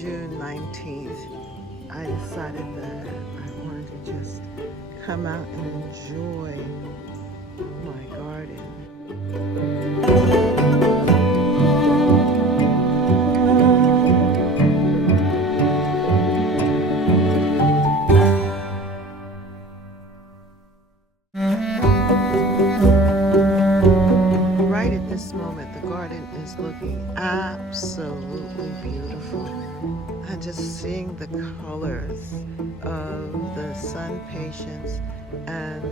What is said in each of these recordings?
June 19th, I decided that I wanted to just come out and enjoy my garden. Right at this moment, the garden is looking absolutely beautiful. And just seeing the colors of the sun patience and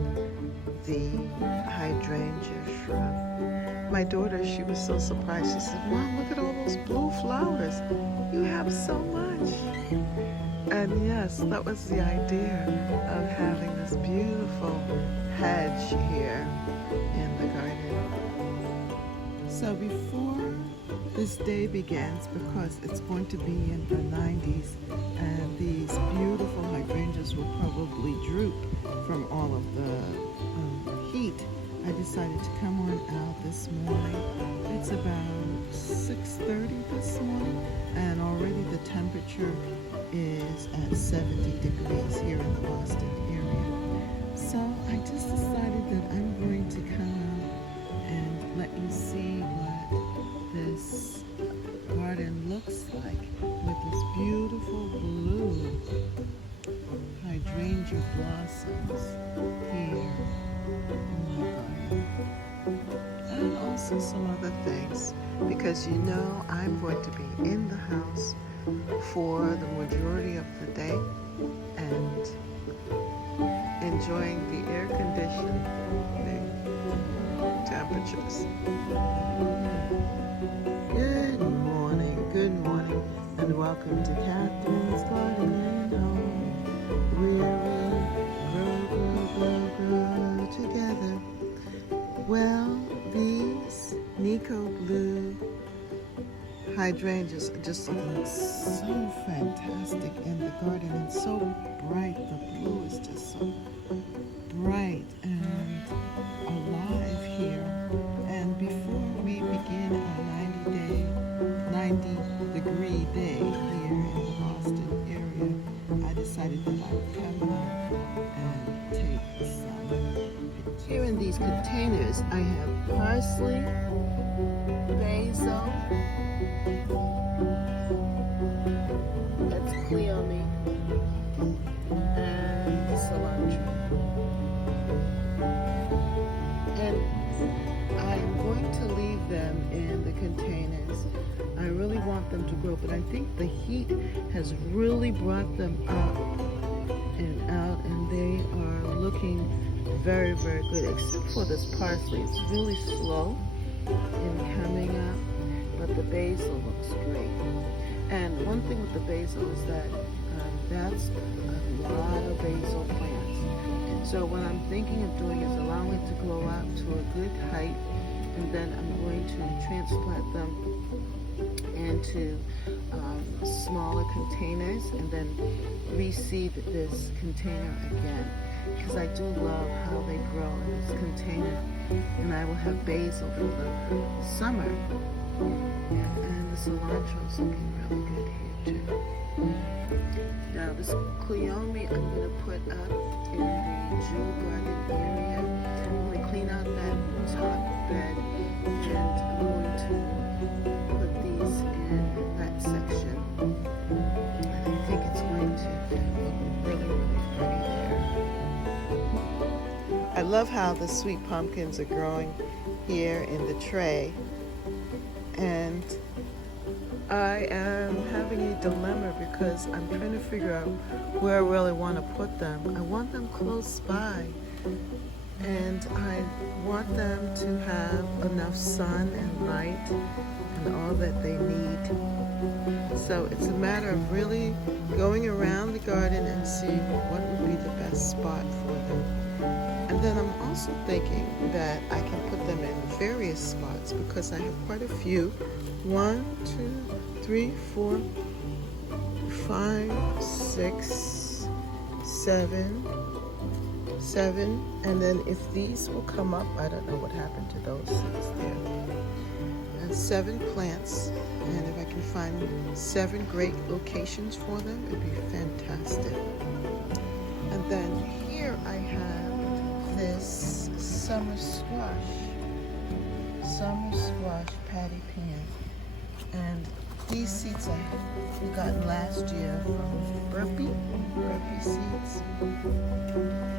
the hydrangea shrub. My daughter, she was so surprised. She said, "Mom, look at all those blue flowers. You have so much." And yes, that was the idea of having this beautiful hedge here in the garden. So before this day begins, because it's going to be in the 90s and these beautiful hydrangeas will probably droop from all of the heat, I decided to come on out this morning. It's about 6:30 this morning and already the temperature is at 70 degrees here in the Boston area. So I just decided that I'm going to come out and let you see what this garden looks like with this beautiful blue hydrangea blossoms here in my garden. And also some other things, because you know I'm going to be in the house for the majority of the day and enjoying the air conditioning temperatures. Good morning, and welcome to Catherine's Garden Home, where we grow together. Well, these Nico blue hydrangeas are just looking so fantastic in the garden and so bright. The blue is just so bright and alive here. And before we begin our 90-degree day here in the Boston area, I decided that I would come out and take some pictures. Here in these containers, I have parsley, basil, that's cleome, and cilantro. And I'm going to leave them in the containers. I really want them to grow, but I think the heat has really brought them up and out, and they are looking very, very good, except for this parsley. It's really slow in coming up, but the basil looks great. And one thing with the basil is that that's a lot of basil plants. So what I'm thinking of doing is allowing it to grow out to a good height, and then I'm going to transplant them into smaller containers and then reseed this container again, because I do love how they grow in this container, and I will have basil for the summer. And the cilantro is looking really good here too. Now this cleome I'm going to put up in the jewel garden area. I'm going to clean out that top bed, and I'm going to put these in that section. And I think it's going to look really, really pretty there. I love how the sweet pumpkins are growing here in the tray. And I am having a dilemma because I'm trying to figure out where I really want to put them. I want them close by, and I want them to have enough sun and light and all that they need. So it's a matter of really going around the garden and seeing what would be the best spot for them. And then I'm also thinking that I can put them in various spots because I have quite a few. 1, 2, 3, 4, 5, 6, 7, and then if these will come up, I don't know what happened to those 6 there. 7 plants, and if I can find 7 great locations for them, it'd be fantastic. And then here I have this summer squash patty pan, and these seeds I got last year from burpee seeds,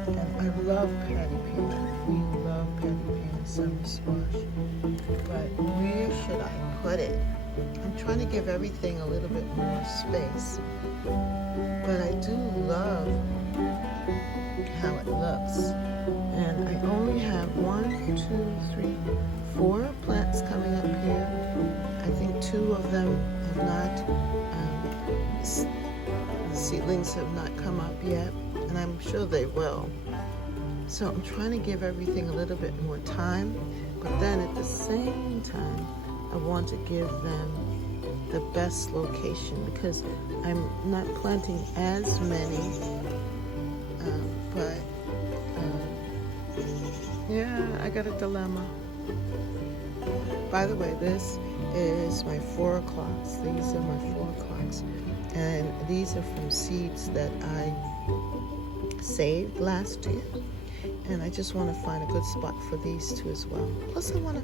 and I love patty pan. We love patty pan summer squash, but where should I put it? I'm trying to give everything a little bit more space, but I do love how it looks. And I only have 4 plants coming up here. I think 2 of them have not, the seedlings have not come up yet, and I'm sure they will. So I'm trying to give everything a little bit more time, but then at the same time, I want to give them the best location, because I'm not planting as many, but yeah, I got a dilemma. By the way, this is my 4 o'clocks. These are my 4 o'clocks, and these are from seeds that I saved last year, and I just want to find a good spot for these 2 as well. Plus I want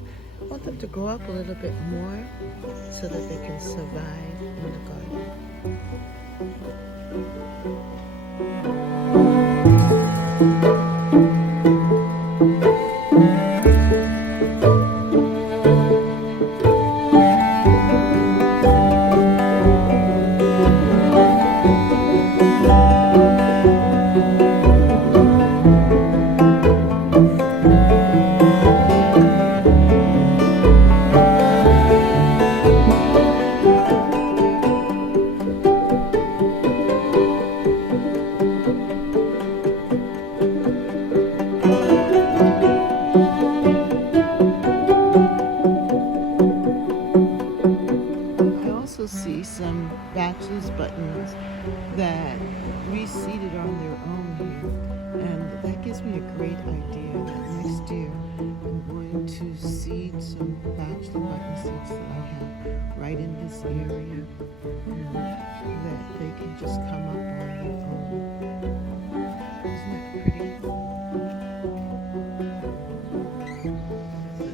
them to grow up a little bit more so that they can survive in the garden. See some bachelor's buttons that reseeded on their own here, and that gives me a great idea that next year I'm going to seed some bachelor button seeds that I have right in this area, and that they can just come up on their own. Isn't that pretty?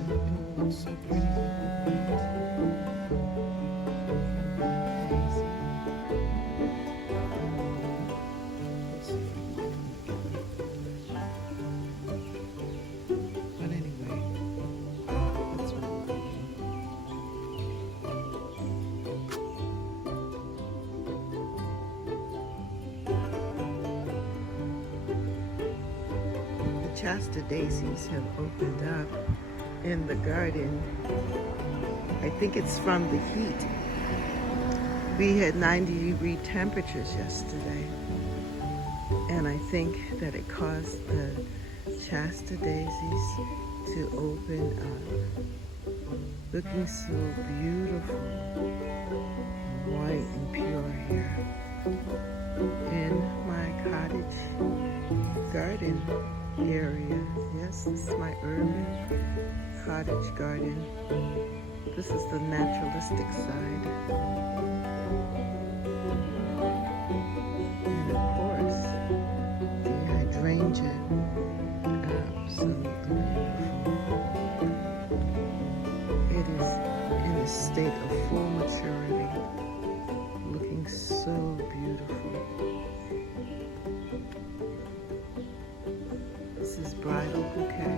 It looks so pretty with the white. Shasta daisies have opened up in the garden. I think it's from the heat. We had 90-degree temperatures yesterday, and I think that it caused the Shasta daisies to open up, looking so beautiful, white and pure here in my cottage garden area. Yes, this is my urban cottage garden. This is the naturalistic side. And of course, the hydrangea, absolutely beautiful. It is in a state of full maturity, looking so beautiful. This is bridal bouquet.